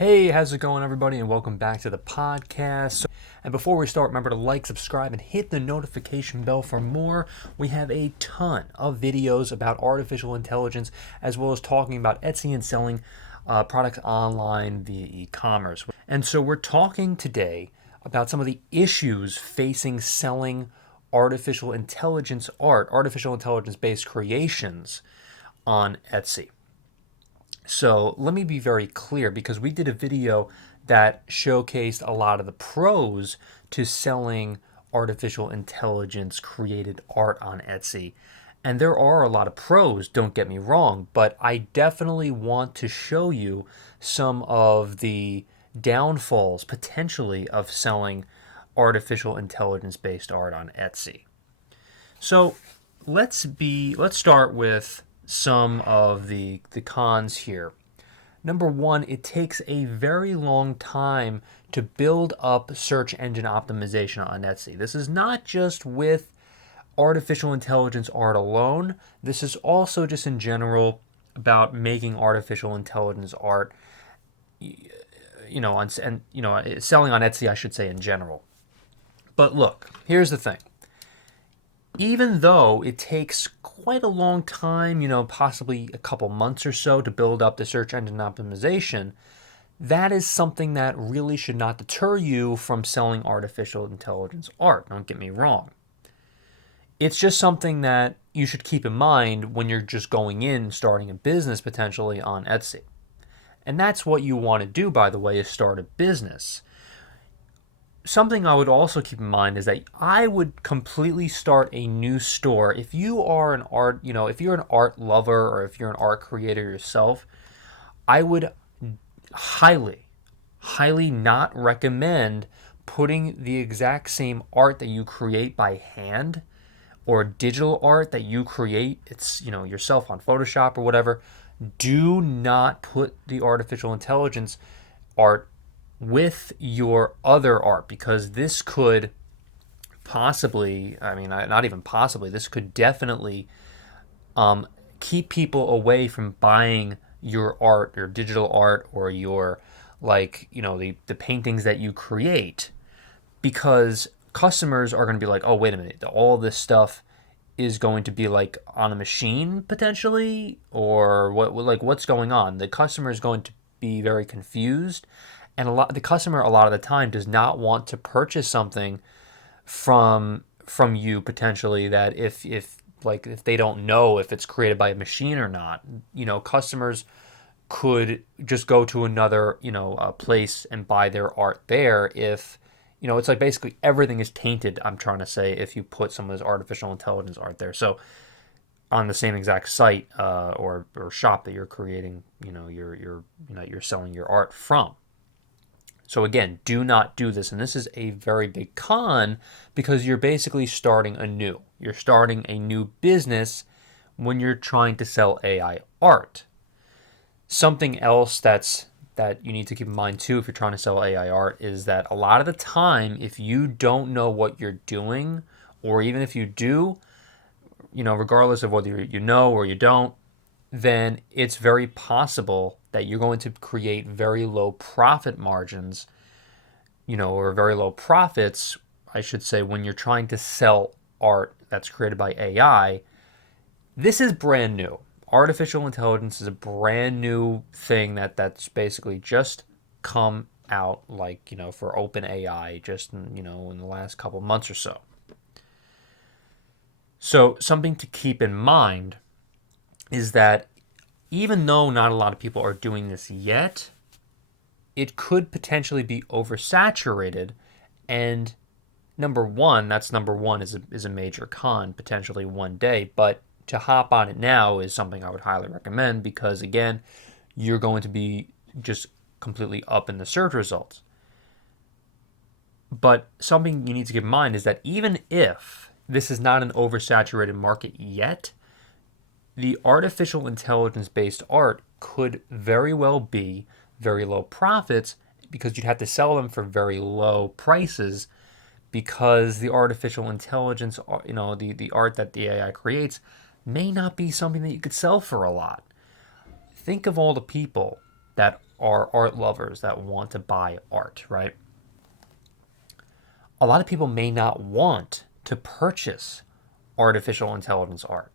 Hey, how's it going, everybody, and welcome back to the podcast. And before we start, remember to like, subscribe, and hit the notification bell for more. We have a ton of videos about artificial intelligence, as well as talking about Etsy and selling products online via e-commerce. And so we're talking today about some of the issues facing selling artificial intelligence art, artificial intelligence-based creations on Etsy. So let me be very clear, because we did a video that showcased a lot of the pros to selling artificial intelligence created art on Etsy. And there are a lot of pros, don't get me wrong, but I definitely want to show you some of the downfalls potentially of selling artificial intelligence based art on Etsy. So let's start with some of the cons here. Number one, it takes a very long time to build up search engine optimization on Etsy. This is not just with artificial intelligence art alone. This is also just in general about making artificial intelligence art, selling on Etsy, I should say, in general. But look, here's the thing. Even though it takes quite a long time, possibly a couple months or so to build up the search engine optimization, that is something that really should not deter you from selling artificial intelligence art. Don't get me wrong. It's just something that you should keep in mind when you're just going in, starting a business potentially on Etsy. And that's what you want to do, by the way, is start a business. Something I would also keep in mind is that I would completely start a new store. If you are an art, if you're an art lover or if you're an art creator yourself, I would highly, highly not recommend putting the exact same art that you create by hand or digital art that you create, it's, yourself on Photoshop or whatever. Do not put the artificial intelligence art with your other art, because this could possibly, not even possibly, this could definitely keep people away from buying your art, your digital art, or your, the paintings that you create, because customers are going to be like, oh, wait a minute, all this stuff is going to be like on a machine potentially, or what's going on? The customer is going to be very confused. And the customer a lot of the time does not want to purchase something from you potentially that if they don't know if it's created by a machine or not. Customers could just go to another place and buy their art there if it's like basically everything is tainted. I'm trying to say, if you put some of this artificial intelligence art there, so on the same exact site or shop that you're creating, you're selling your art from. So again, do not do this. And this is a very big con, because you're basically starting anew. You're starting a new business when you're trying to sell AI art. Something else that you need to keep in mind too, if you're trying to sell AI art, is that a lot of the time, if you don't know what you're doing, or even if you do, regardless of whether you know or you don't, then it's very possible that you're going to create very low profit margins, or very low profits, I should say, when you're trying to sell art that's created by AI. This is brand new. Artificial intelligence is a brand new thing that's basically just come out, for OpenAI, just, in the last couple months or so. So something to keep in mind is that even though not a lot of people are doing this yet, it could potentially be oversaturated. And number one is a major con potentially one day. But to hop on it now is something I would highly recommend, because again, you're going to be just completely up in the search results. But something you need to keep in mind is that even if this is not an oversaturated market yet, the artificial intelligence-based art could very well be very low profits, because you'd have to sell them for very low prices, because the artificial intelligence, the art that the AI creates may not be something that you could sell for a lot. Think of all the people that are art lovers that want to buy art, right? A lot of people may not want to purchase artificial intelligence art.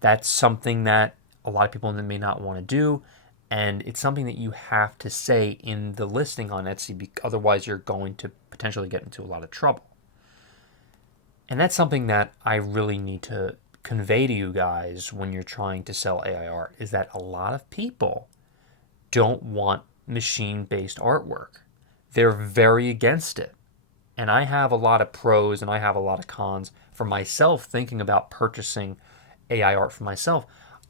That's something that a lot of people may not want to do, and it's something that you have to say in the listing on Etsy, otherwise you're going to potentially get into a lot of trouble. And that's something that I really need to convey to you guys when you're trying to sell AI art, is that a lot of people don't want machine-based artwork. They're very against it. And I have a lot of pros and I have a lot of cons for myself thinking about purchasing AI art for myself.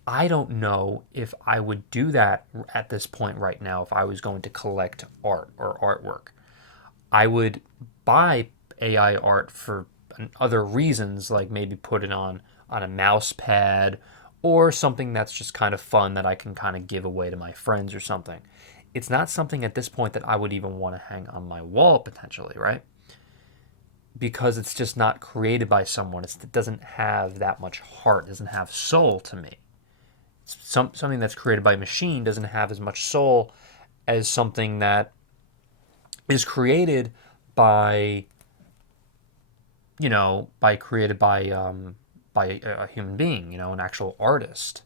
I don't know if I would do that at this point right now if I was going to collect art or artwork. I would buy AI art for other reasons, like maybe put it on a mouse pad or something that's just kind of fun that I can kind of give away to my friends or something. It's not something at this point that I would even want to hang on my wall potentially, right? Because it's just not created by someone. It doesn't have that much heart, doesn't have soul to me. Something that's created by a machine doesn't have as much soul as something that is created by, created by a human being, an actual artist.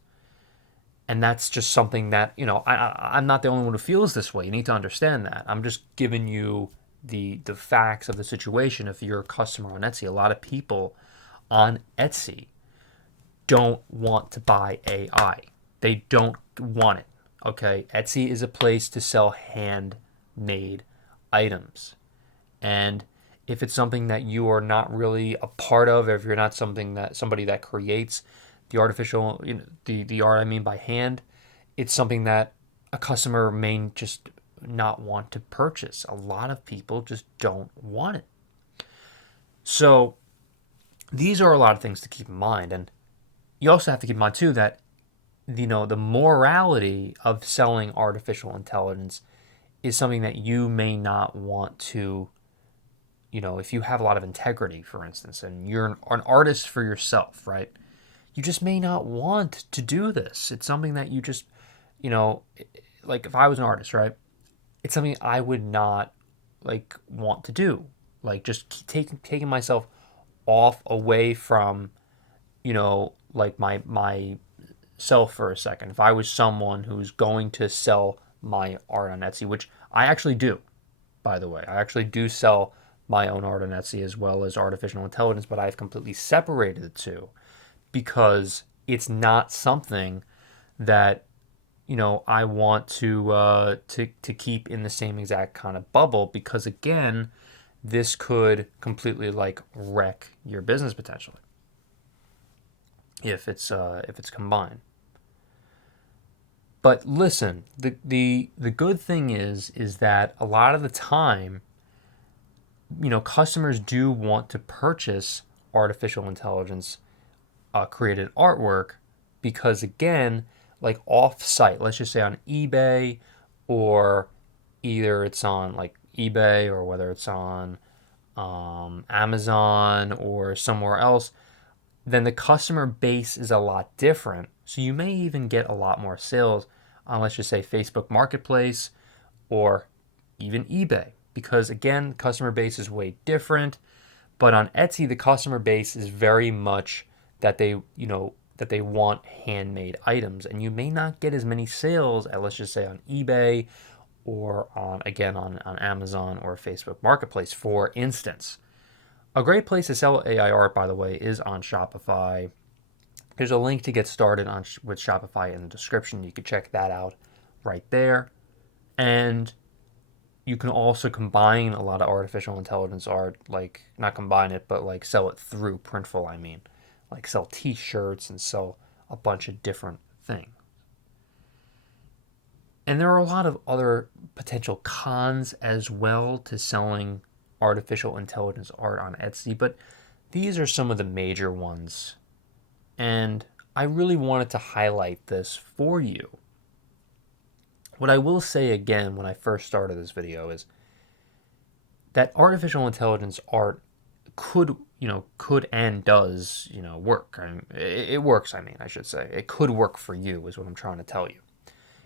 And that's just something that, I'm not the only one who feels this way. You need to understand that. I'm just giving you the facts of the situation. If you're a customer on Etsy, a lot of people on Etsy don't want to buy AI. They don't want it. Okay, Etsy is a place to sell handmade items, and if it's something that you are not really a part of, if you're not somebody that creates the artificial, the art, I mean, by hand, it's something that a customer may just not want to purchase. A lot of people just don't want it. So these are a lot of things to keep in mind. And you also have to keep in mind too that, the morality of selling artificial intelligence is something that you may not want to, if you have a lot of integrity, for instance, and you're an artist for yourself, right? You just may not want to do this. It's something that you just, like if I was an artist, right? It's something I would not want to do. Like just taking myself away from, my self for a second. If I was someone who's going to sell my art on Etsy, which I actually do, by the way, I actually do sell my own art on Etsy as well as artificial intelligence, but I've completely separated the two because it's not something that I want to keep in the same exact kind of bubble, because again, this could completely wreck your business potentially if it's combined. But listen, the good thing is that a lot of the time, customers do want to purchase artificial intelligence created artwork because, again, off-site, let's just say on eBay, or either it's on eBay or whether it's on Amazon or somewhere else, then the customer base is a lot different. So you may even get a lot more sales on, let's just say, Facebook Marketplace or even eBay, because again, customer base is way different. But on Etsy, the customer base is very much that they want handmade items, and you may not get as many sales at, let's just say, on eBay or on Amazon or Facebook Marketplace, for instance. A great place to sell AI art, by the way, is on Shopify. There's a link to get started with Shopify in the description. You can check that out right there. And you can also combine a lot of artificial intelligence art, not combine it, but sell it through Printful, I mean. Sell t-shirts and sell a bunch of different things. And there are a lot of other potential cons as well to selling artificial intelligence art on Etsy, but these are some of the major ones. And I really wanted to highlight this for you. What I will say again when I first started this video is that artificial intelligence art could and does, work. It works, I should say. It could work for you is what I'm trying to tell you.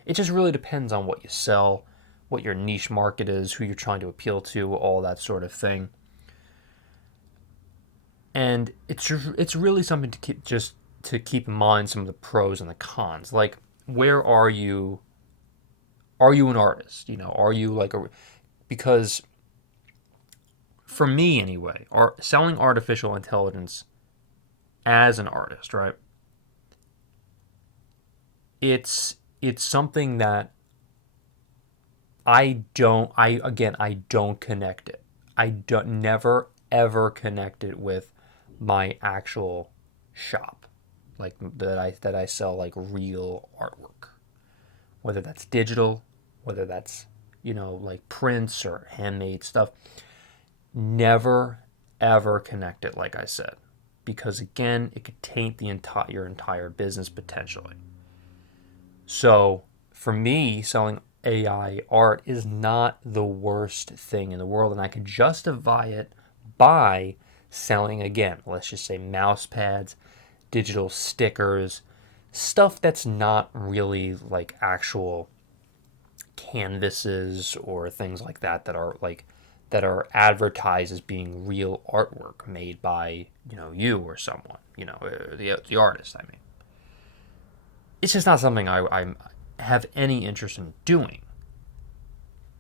It just really depends on what you sell, what your niche market is, who you're trying to appeal to, all that sort of thing. And it's really something to keep in mind, some of the pros and the cons. Like, where are you? Are you an artist? Are you like a, because for me anyway, selling artificial intelligence as an artist, right? It's something that I don't connect it. I don't never ever connect it with my actual shop, like that I sell like real artwork, whether that's digital, whether that's like prints or handmade stuff. Never ever connect it, like I said, because again, it could taint your entire business potentially. So for me, selling AI art is not the worst thing in the world, and I could justify it by selling, again, let's just say mouse pads, digital stickers, stuff that's not really like actual canvases or things like that are advertised as being real artwork made by you or someone, the artist. I mean, it's just not something I have any interest in doing.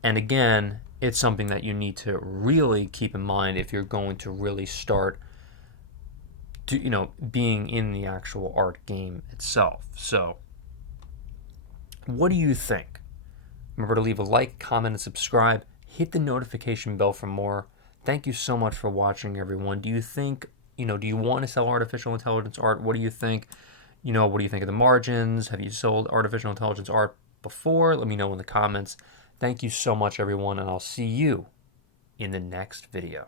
And again, it's something that you need to really keep in mind if you're going to really start being in the actual art game itself. So, what do you think? Remember to leave a like, comment, and subscribe. Hit the notification bell for more. Thank you so much for watching, everyone. Do you think, do you want to sell artificial intelligence art? What do you think? What do you think of the margins? Have you sold artificial intelligence art before? Let me know in the comments. Thank you so much, everyone, and I'll see you in the next video.